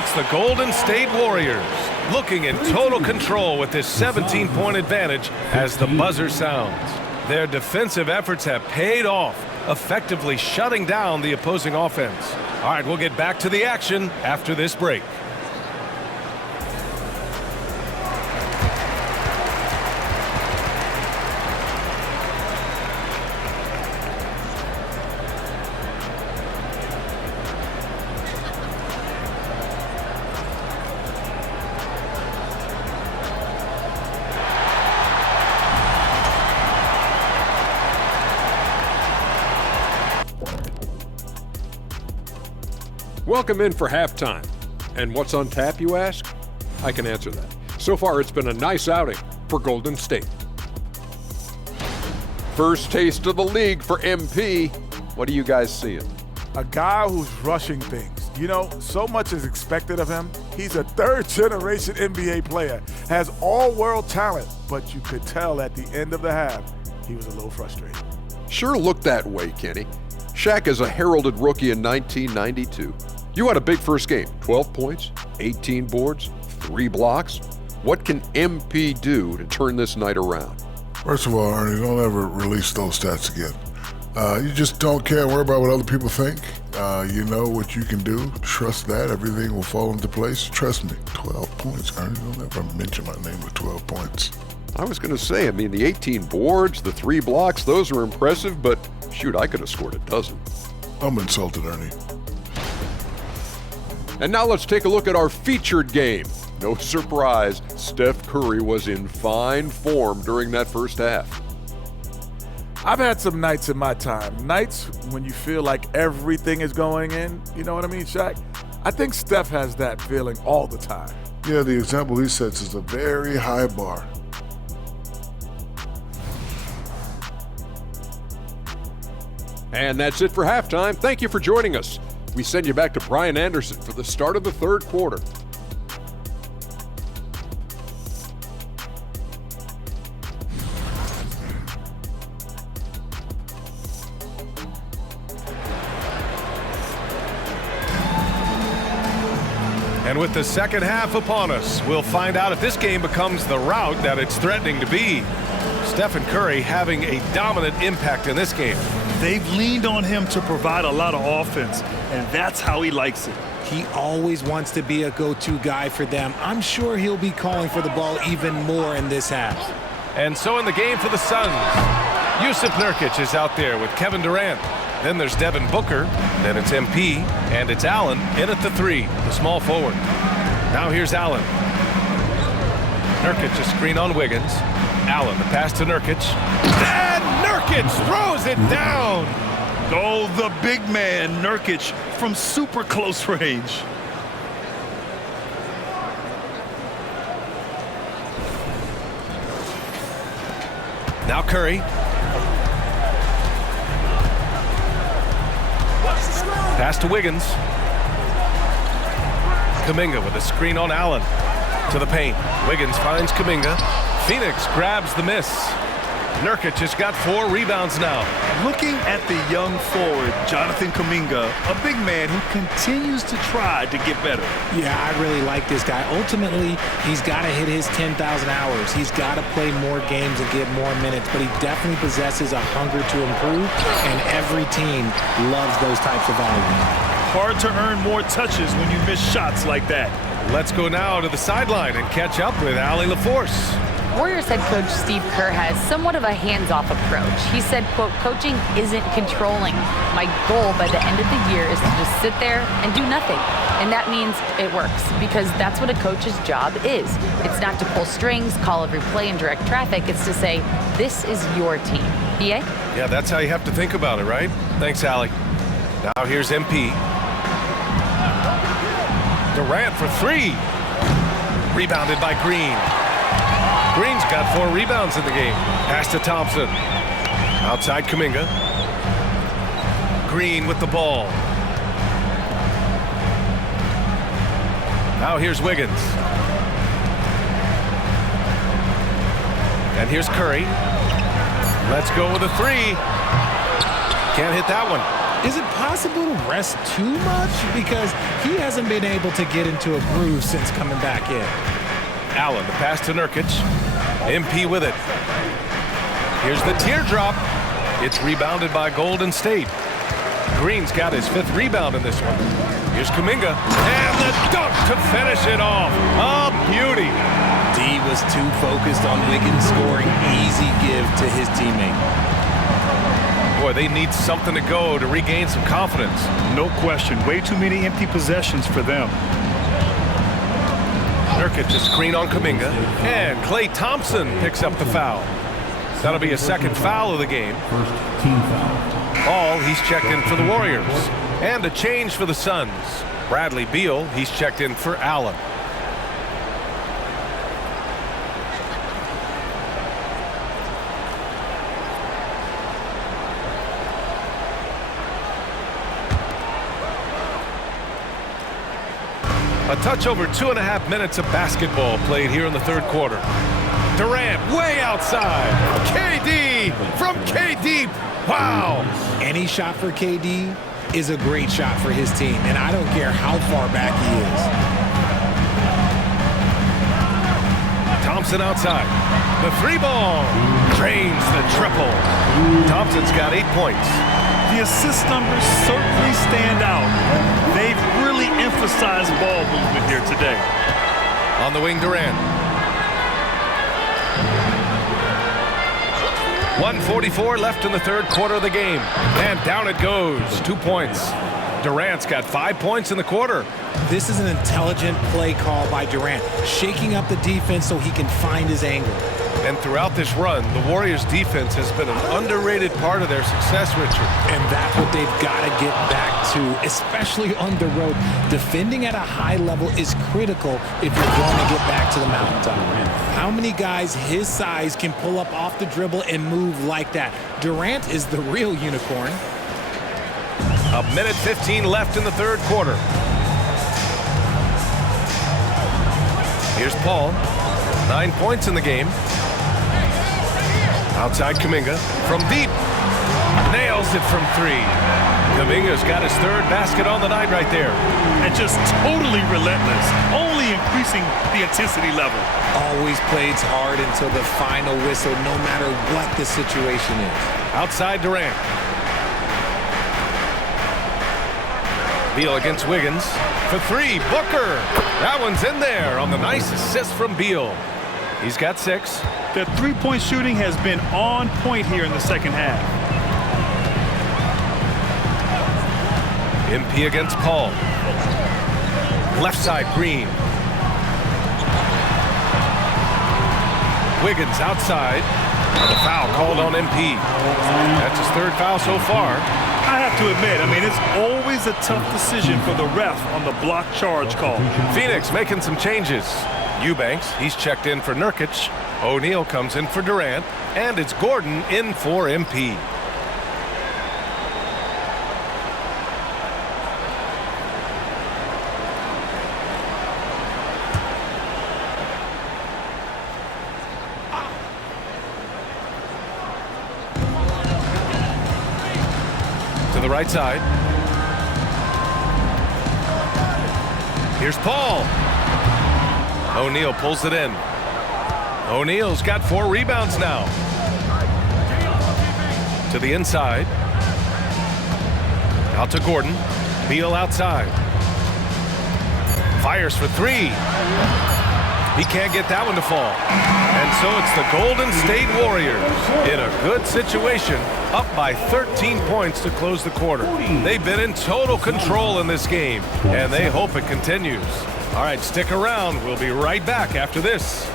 it's the Golden State Warriors looking in total control with this 17-point advantage as the buzzer sounds. Their defensive efforts have paid off, effectively shutting down the opposing offense. All right, we'll get back to the action after this break. Welcome in for halftime. And what's on tap, you ask? I can answer that. So far, it's been a nice outing for Golden State. First taste of the league for MP. What are you guys seeing? A guy who's rushing things. You know, so much is expected of him. He's a third-generation NBA player, has all-world talent, but you could tell at the end of the half, he was a little frustrated. Sure looked that way, Kenny. Shaq is a heralded rookie in 1992. You had a big first game, 12 points, 18 boards, 3 blocks. What can MP do to turn this night around? First of all, Ernie, don't ever release those stats again. You just don't care, worry about what other people think. You know what you can do. Trust that. Everything will fall into place. Trust me. 12 points, Ernie. Don't ever mention my name with 12 points. I was going to say, I mean, the 18 boards, the 3 blocks, those are impressive, but shoot, I could have scored a dozen. I'm insulted, Ernie. And now let's take a look at our featured game. No surprise, Steph Curry was in fine form during that first half. I've had some nights in my time. Nights when you feel like everything is going in. You know what I mean, Shaq? I think Steph has that feeling all the time. Yeah, the example he sets is a very high bar. And that's it for halftime. Thank you for joining us. We send you back to Brian Anderson for the start of the third quarter. And with the second half upon us, we'll find out if this game becomes the rout that it's threatening to be. Stephen Curry having a dominant impact in this game. They've leaned on him to provide a lot of offense, and that's how he likes it. He always wants to be a go-to guy for them. I'm sure he'll be calling for the ball even more in this half. And so in the game for the Suns, Yusuf Nurkic is out there with Kevin Durant. Then there's Devin Booker, then it's MP, and it's Allen in at the 3, the small forward. Now here's Allen. Nurkic a screen on Wiggins. Allen, the pass to Nurkic. And Nurkic throws it down. Oh, the big man, Nurkic, from super close range. Now Curry. Pass to Wiggins. Kuminga with a screen on Allen. To the paint. Wiggins finds Kuminga. Phoenix grabs the miss. Nurkic has got 4 rebounds now. Looking at the young forward, Jonathan Kuminga, a big man who continues to try to get better. Yeah, I really like this guy. Ultimately, he's got to hit his 10,000 hours. He's got to play more games and get more minutes, but he definitely possesses a hunger to improve, and every team loves those types of volumes. Hard to earn more touches when you miss shots like that. Let's go now to the sideline and catch up with Allie LaForce. Warriors head coach Steve Kerr has somewhat of a hands-off approach. He said, quote, coaching isn't controlling. My goal by the end of the year is to just sit there and do nothing. And that means it works, because that's what a coach's job is. It's not to pull strings, call every play, and direct traffic. It's to say, this is your team. BA? Yeah, that's how you have to think about it, right? Thanks, Allie. Now here's MP. Durant for 3. Rebounded by Green. Green's got 4 rebounds in the game. Pass to Thompson. Outside Kuminga. Green with the ball. Now here's Wiggins. And here's Curry. Let's go with a 3. Can't hit that one. Is it possible to rest too much? Because he hasn't been able to get into a groove since coming back in. Allen, the pass to Nurkic. MP with it. Here's the teardrop. It's rebounded by Golden State. Green's got his 5th rebound in this one. Here's Kuminga. And the dunk to finish it off. A beauty. D was too focused on Wiggins scoring. Easy give to his teammate. Boy, they need something to go to regain some confidence. No question. Way too many empty possessions for them. Nurkic to screen on Kuminga. And Klay Thompson picks up the foul. That'll be a 2nd foul of the game. First team foul. Ball, he's checked in for the Warriors. And a change for the Suns. Bradley Beal, he's checked in for Allen. A touch over 2.5 minutes of basketball played here in the 3rd quarter. Durant way outside. KD from KD. Wow. Any shot for KD is a great shot for his team, and I don't care how far back he is. Thompson outside. The 3-ball. Drains the triple. Thompson's got 8 points. The assist numbers certainly stand out. They've really emphasized ball movement here today. On the wing, Durant. 1:44 left in the 3rd quarter of the game. And down it goes. 2 points. Durant's got 5 points in the quarter. This is an intelligent play call by Durant, shaking up the defense so he can find his angle. And throughout this run, the Warriors' defense has been an underrated part of their success, Richard. And that's what they've got to get back to, especially on the road. Defending at a high level is critical if you're going to get back to the mountaintop. How many guys his size can pull up off the dribble and move like that? Durant is the real unicorn. 1:15 left in the 3rd quarter. Here's Paul. 9 points in the game. Outside Kuminga. From deep. Nails it from 3. Kuminga's got his 3rd basket on the night right there. And just totally relentless. Only increasing the intensity level. Always plays hard until the final whistle, no matter what the situation is. Outside Durant. Beal against Wiggins. For 3, Booker. That one's in there on the nice assist from Beal. He's got 6. The 3-point shooting has been on point here in the 2nd half. MP against Paul. Left side, Green. Wiggins outside. And the foul called on MP. That's his 3rd foul so far. I have to admit, it's always a tough decision for the ref on the block charge call. Phoenix making some changes. Eubanks, he's checked in for Nurkic. O'Neal comes in for Durant. And it's Gordon in for MP. To the right side. Here's Paul. O'Neal pulls it in. O'Neal's got 4 rebounds now. To the inside. Out to Gordon. Beal outside. Fires for 3. He can't get that one to fall. And so it's the Golden State Warriors in a good situation, up by 13 points to close the quarter. They've been in total control in this game, and they hope it continues. All right, stick around. We'll be right back after this.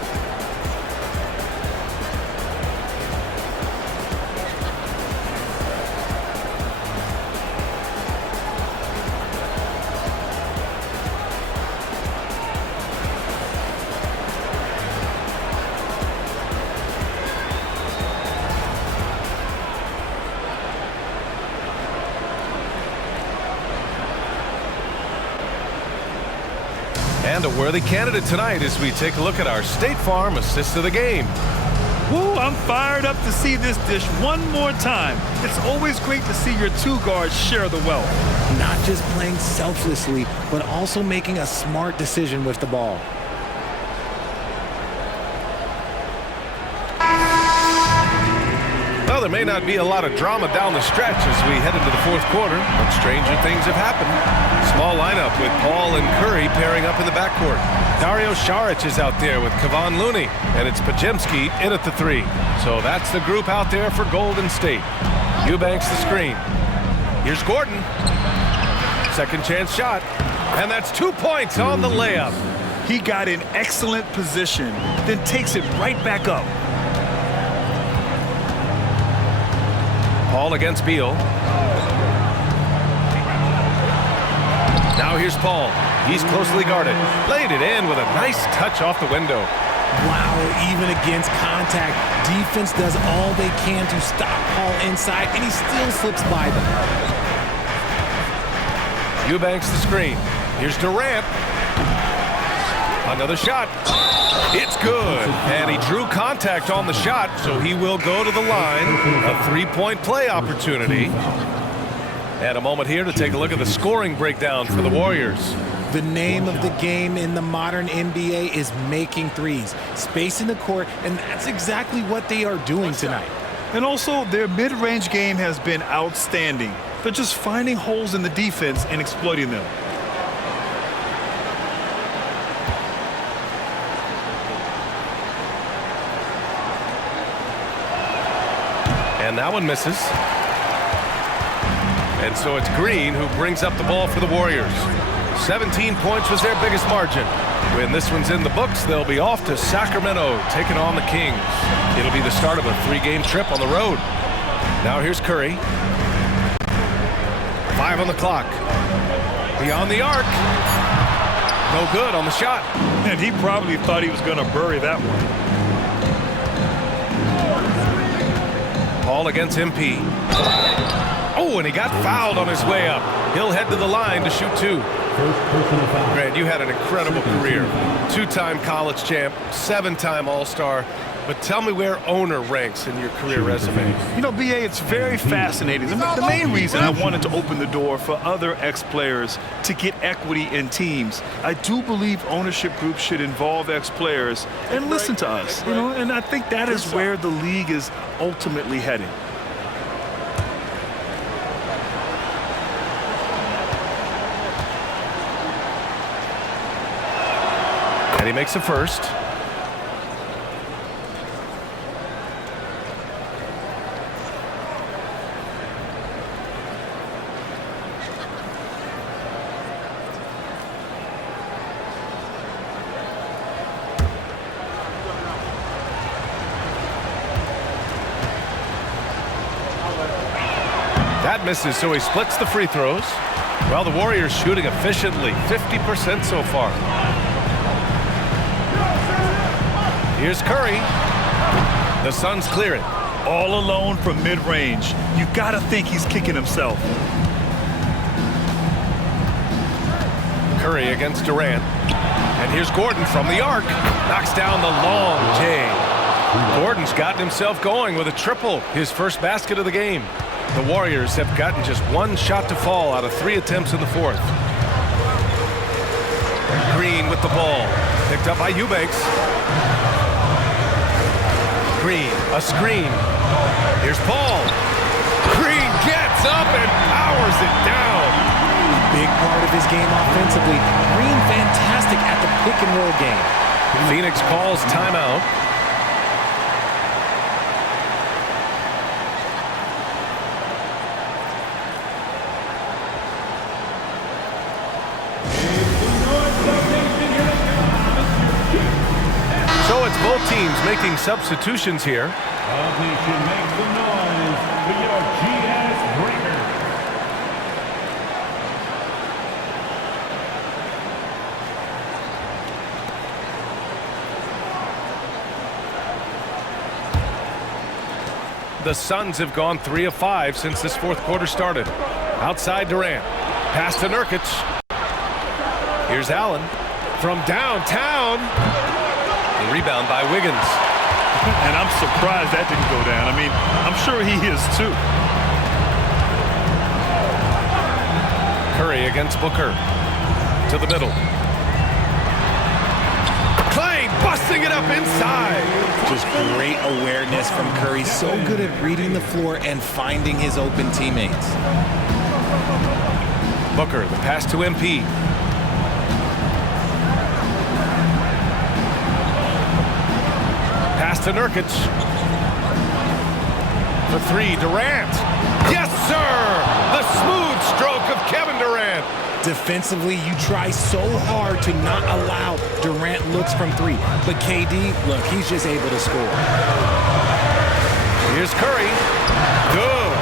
And a worthy candidate tonight as we take a look at our State Farm assist of the game. Woo, I'm fired up to see this dish one more time. It's always great to see your two guards share the wealth. Not just playing selflessly, but also making a smart decision with the ball. Well, there may not be a lot of drama down the stretch as we head into the fourth quarter, but stranger things have happened. Small lineup with Paul and Curry pairing up in the backcourt. Dario Saric is out there with Kevon Looney, and it's Pajemski in at the 3. So that's the group out there for Golden State. Eubanks the screen. Here's Gordon. Second chance shot, and that's 2 points on the layup. He got in excellent position, then takes it right back up. Paul against Beal. Now here's Paul. He's closely guarded. Laid it in with a nice touch off the window. Wow, even against contact, defense does all they can to stop Paul inside, and he still slips by them. Eubanks the screen. Here's Durant. Another shot. It's good. And he drew contact on the shot, so he will go to the line. A 3-point play opportunity. And a moment here to take a look at the scoring breakdown for the Warriors. The name of the game in the modern NBA is making threes, spacing the court, and that's exactly what they are doing tonight. And also, their mid-range game has been outstanding. They're just finding holes in the defense and exploiting them. And that one misses. And so it's Green who brings up the ball for the Warriors. 17 points was their biggest margin. When this one's in the books, they'll be off to Sacramento, taking on the Kings. It'll be the start of a 3-game trip on the road. Now here's Curry. 5 on the clock. Beyond the arc. No good on the shot. And he probably thought he was going to bury that one. Paul against MP. Oh, and he got fouled on his way up. He'll head to the line to shoot 2. Grant, you had an incredible career. 2-time college champ, 7-time All-Star. But tell me where owner ranks in your career resume. You know, BA, it's very fascinating. The main reason I wanted to open the door for other ex-players to get equity in teams. I do believe ownership groups should involve ex-players and listen to us, you know, and I think that is where the league is ultimately heading. And he makes a first. That misses, so he splits the free throws. Well, the Warriors shooting efficiently, 50% so far. Here's Curry. The Suns clear it. All alone from mid-range. You gotta think he's kicking himself. Curry against Durant. And here's Gordon from the arc. Knocks down the long J. Gordon's gotten himself going with a triple, his first basket of the game. The Warriors have gotten just 1 shot to fall out of 3 attempts in the fourth. Green with the ball. Picked up by Eubanks. Green, a screen. Here's Paul. Green gets up and powers it down. Big part of his game offensively. Green fantastic at the pick and roll game. Phoenix calls timeout. So it's both teams making substitutions here. Nation, make some noise for your GS Breaker. The Suns have gone 3 of 5 since this fourth quarter started. Outside Durant. Pass to Nurkic. Here's Allen from downtown. The rebound by Wiggins. And I'm surprised that didn't go down. I mean, I'm sure he is too. Curry against Booker. To the middle. Clay busting it up inside. Just great awareness from Curry. So good at reading the floor and finding his open teammates. Booker, the pass to MP. Pass to Nurkic. For three, Durant. Yes, sir! The smooth stroke of Kevin Durant. Defensively, you try so hard to not allow Durant looks from three. But KD, look, he's just able to score. Here's Curry. Good.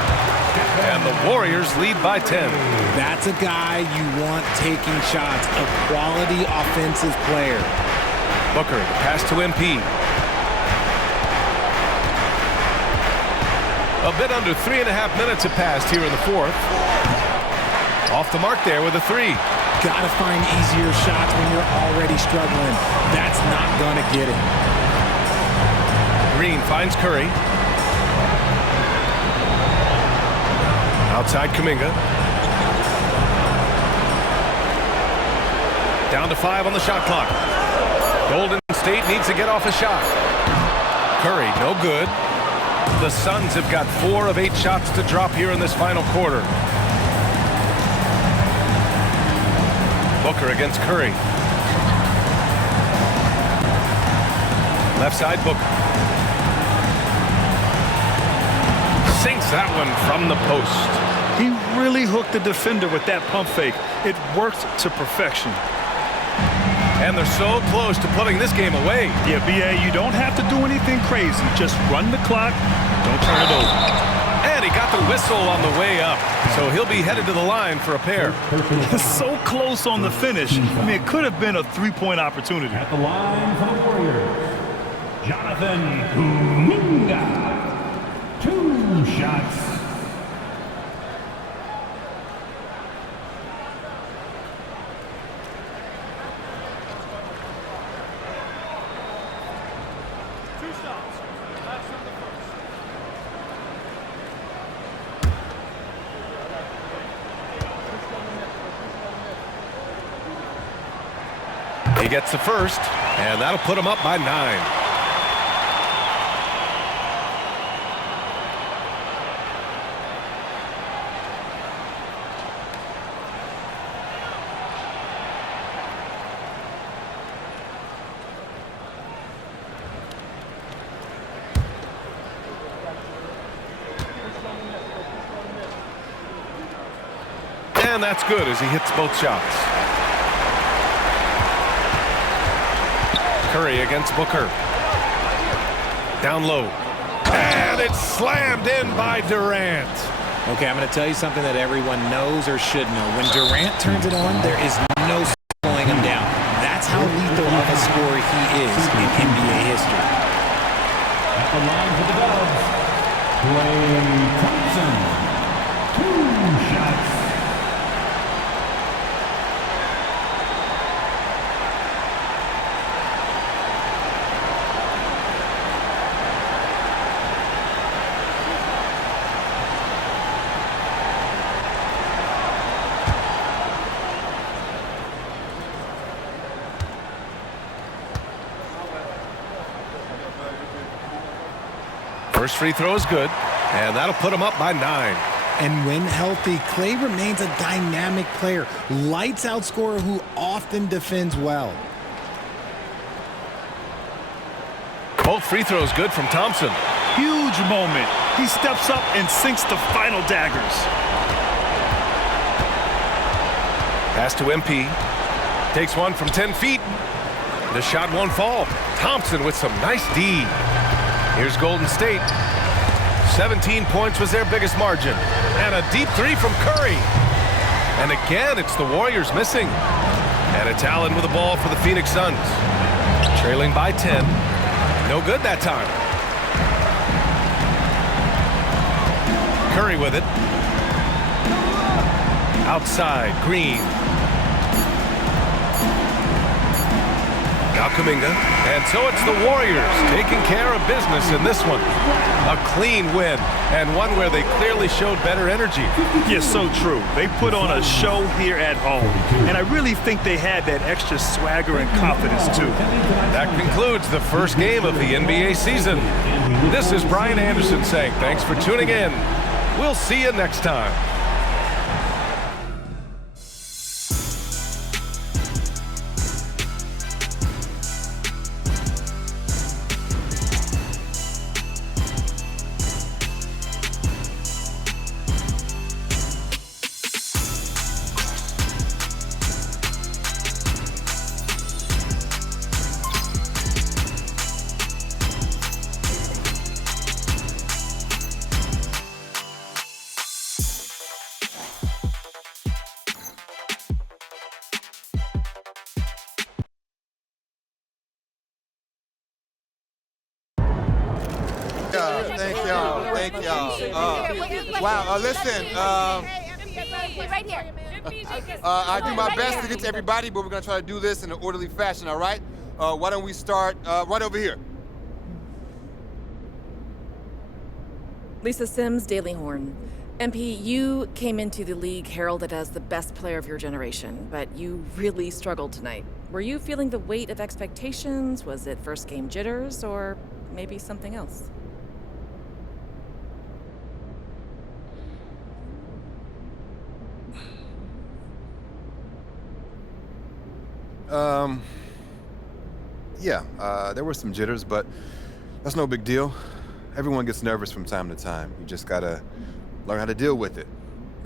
And the Warriors lead by 10. That's a guy you want taking shots, a quality offensive player. Booker, the pass to MP. A bit under 3.5 minutes have passed here in the fourth. Off the mark there with a three. Gotta find easier shots when you're already struggling. That's not gonna get it. Green finds Curry. Outside Kuminga. Down to 5 on the shot clock. Golden State needs to get off a shot. Curry, no good. The Suns have got 4 of 8 shots to drop here in this final quarter. Booker against Curry. Left side, Booker. Sinks that one from the post. He really hooked the defender with that pump fake. It worked to perfection. And they're so close to putting this game away. Yeah, BA, you don't have to do anything crazy. Just run the clock. Don't turn it over. And he got the whistle on the way up. So he'll be headed to the line for a pair. So close on the finish. I mean, it could have been a three-point opportunity. At the line for the Warriors, Jonathan Kuminga. 2 shots. He gets the first, and that'll put him up by 9. And that's good as he hits both shots. Curry against Booker. Down low. And it's slammed in by Durant. Okay, I'm going to tell you something that everyone knows or should know. When Durant turns it on, there is no slowing him down. That's how lethal of a scorer he is in NBA history. At the line for the Dubs, Klay Thompson. 2 shots. First free throw is good, and that'll put him up by 9. And when healthy, Klay remains a dynamic player, lights out scorer who often defends well. Both free throws good from Thompson. Huge moment. He steps up and sinks the final daggers. Pass to MP. Takes one from 10 feet. The shot won't fall. Thompson with some nice D. Here's Golden State. 17 points was their biggest margin. And a deep three from Curry. And again, it's the Warriors missing. And it's Allen with the ball for the Phoenix Suns. Trailing by 10. No good that time. Curry with it. Outside, Green. Got Kuminga. And so it's the Warriors taking care of business in this one. A clean win, and one where they clearly showed better energy. Yes, so true. They put on a show here at home, and I really think they had that extra swagger and confidence, too. That concludes the first game of the NBA season. This is Brian Anderson saying thanks for tuning in. We'll see you next time. Thank y'all. Wow, listen, right here. I do my best to get to everybody, but we're gonna try to do this in an orderly fashion, all right? Why don't we start right over here? Lisa Sims, Daily Horn. MP, you came into the league heralded as the best player of your generation, but you really struggled tonight. Were you feeling the weight of expectations? Was it first game jitters, or maybe something else? There were some jitters, but that's no big deal. Everyone gets nervous from time to time. You just gotta learn how to deal with it.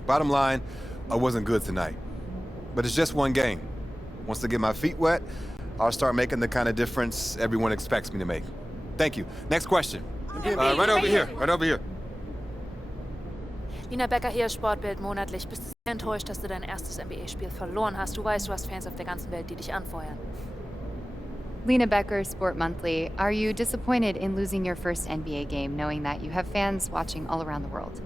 Bottom line, I wasn't good tonight. But it's just one game. Once I get my feet wet, I'll start making the kind of difference everyone expects me to make. Thank you. Next question. Right over here, right over here. Lina Becker hier, Sportbild monatlich. Bist du sehr enttäuscht, dass du dein erstes NBA-Spiel verloren hast? Du weißt, du hast Fans auf der ganzen Welt, die dich anfeuern. Lena Becker, Sport Monthly. Are you disappointed in losing your first NBA game, knowing that you have fans watching all around the world?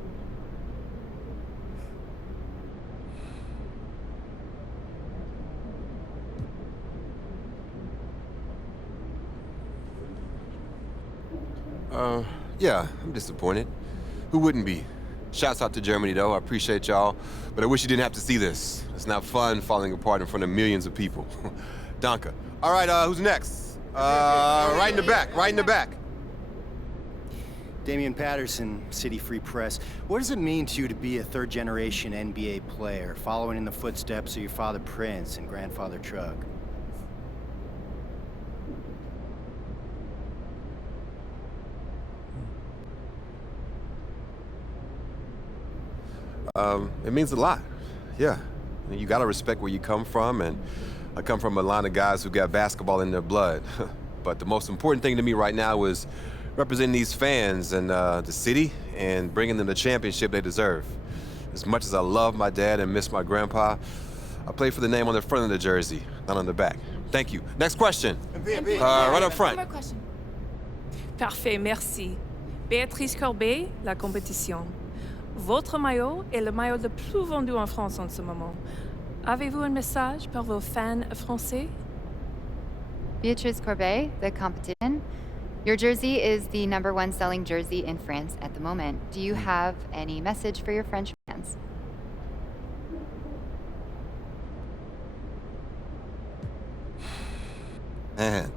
Yeah, I'm disappointed. Who wouldn't be? Shouts out to Germany, though. I appreciate y'all, but I wish you didn't have to see this. It's not fun falling apart in front of millions of people. Danke. All right, who's next? Right in the back, right in the back. Damian Patterson, City Free Press. What does it mean to you to be a third-generation NBA player, following in the footsteps of your father Prince and grandfather Trug? It means a lot, yeah. You gotta respect where you come from, and I come from a line of guys who got basketball in their blood. But the most important thing to me right now is representing these fans and the city and bringing them the championship they deserve. As much as I love my dad and miss my grandpa, I play for the name on the front of the jersey, not on the back. Thank you. Next question. Right up front. One more question. Parfait, merci. Béatrice Corbet, La Compétition. Votre maillot est le maillot le plus vendu en France en ce moment. Avez-vous un message pour vos fans français? Beatrice Corbet, The Competition. Your jersey is the #1 selling jersey in France at the moment. Do you have any message for your French fans? Man,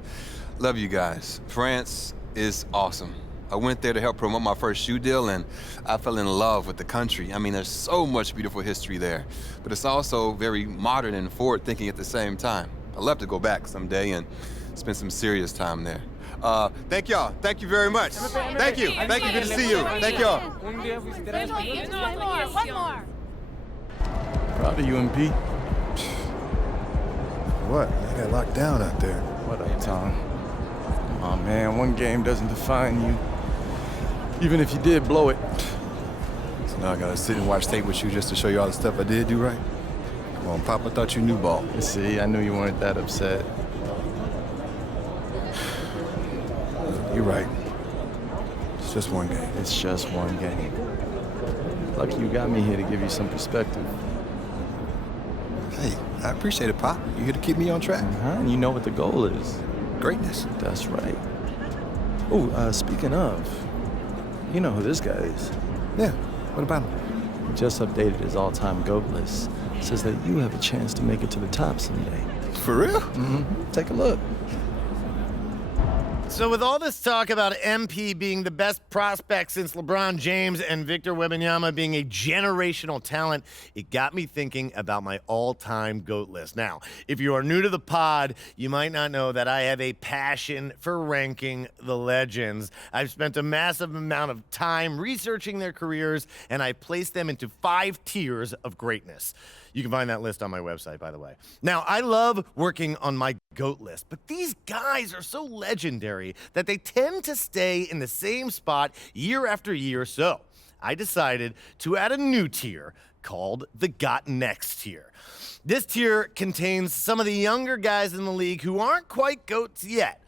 love you guys. France is awesome. I went there to help promote my first shoe deal, and I fell in love with the country. I mean, there's so much beautiful history there, but it's also very modern and forward-thinking at the same time. I'd love to go back someday and spend some serious time there. Thank y'all. Thank you very much. Thank you. Thank you. Good to see you. Thank y'all. One more. Proud of you, MP. What? They got locked down out there. What up, Tom? Oh man, one game doesn't define you. Even if you did blow it. So now I gotta sit and watch tape with you just to show you all the stuff I did do right? Come on, Papa thought you knew ball. You see, I knew you weren't that upset. You're right. It's just one game. It's just one game. Lucky you got me here to give you some perspective. Hey, I appreciate it, Pop. You here to keep me on track. And you know what the goal is. greatness. That's right. Oh, speaking of, you know who this guy is? Yeah, what about him? He just updated his all-time GOAT list. Says that you have a chance to make it to the top someday. For real? Mm-hmm. Take a look. So with all this talk about MP being the best prospect since LeBron James and Victor Wembanyama being a generational talent, it got me thinking about my all-time GOAT list. Now, if you are new to the pod, you might not know that I have a passion for ranking the legends. I've spent a massive amount of time researching their careers, and I placed them into 5 tiers of greatness. You can find that list on my website, by the way. Now, I love working on my GOAT list, but these guys are so legendary that they tend to stay in the same spot year after year. So I decided to add a new tier called the Got Next tier. This tier contains some of the younger guys in the league who aren't quite GOATs yet,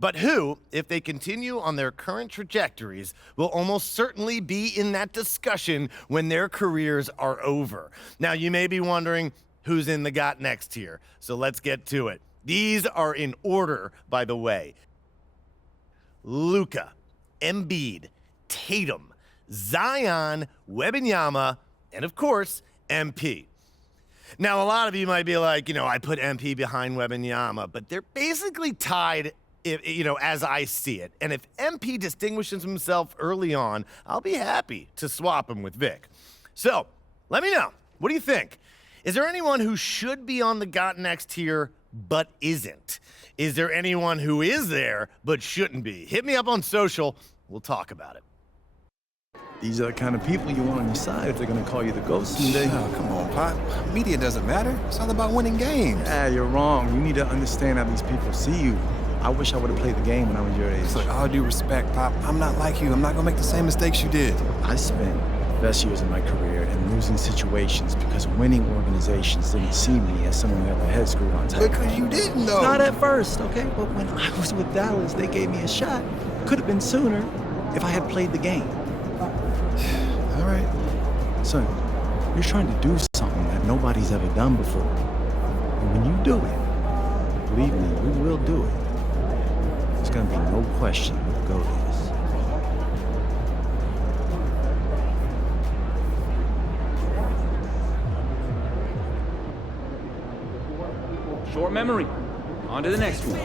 but who, if they continue on their current trajectories, will almost certainly be in that discussion when their careers are over. Now, you may be wondering who's in the Got Next tier, so let's get to it. These are in order, by the way. Luka, Embiid, Tatum, Zion, Wembanyama, and of course, MP. Now, a lot of you might be like, I put MP behind Wembanyama, but they're basically tied, as I see it. And if MP distinguishes himself early on, I'll be happy to swap him with Vic. So, let me know. What do you think? Is there anyone who should be on the Got Next tier but isn't? Is there anyone who is there but shouldn't be? Hit me up on social. We'll talk about it. These are the kind of people you want on your side if they're going to call you the GOAT someday. Oh, come on, Pop. Media doesn't matter. It's all about winning games. Yeah, you're wrong. You need to understand how these people see you. I wish I would have played the game when I was your age. It's like, all due respect, Pop. I'm not like you. I'm not going to make the same mistakes you did. I spent the best years of my career in losing situations because winning organizations didn't see me as someone who had their head screwed on tight. Because you didn't, though. Not at first, okay? But when I was with Dallas, they gave me a shot. Could have been sooner if I had played the game. All right. Son, you're trying to do something that nobody's ever done before. And when you do it, believe me, we will do it. There's gonna be no question who the GOAT is. Short memory. On to the next one.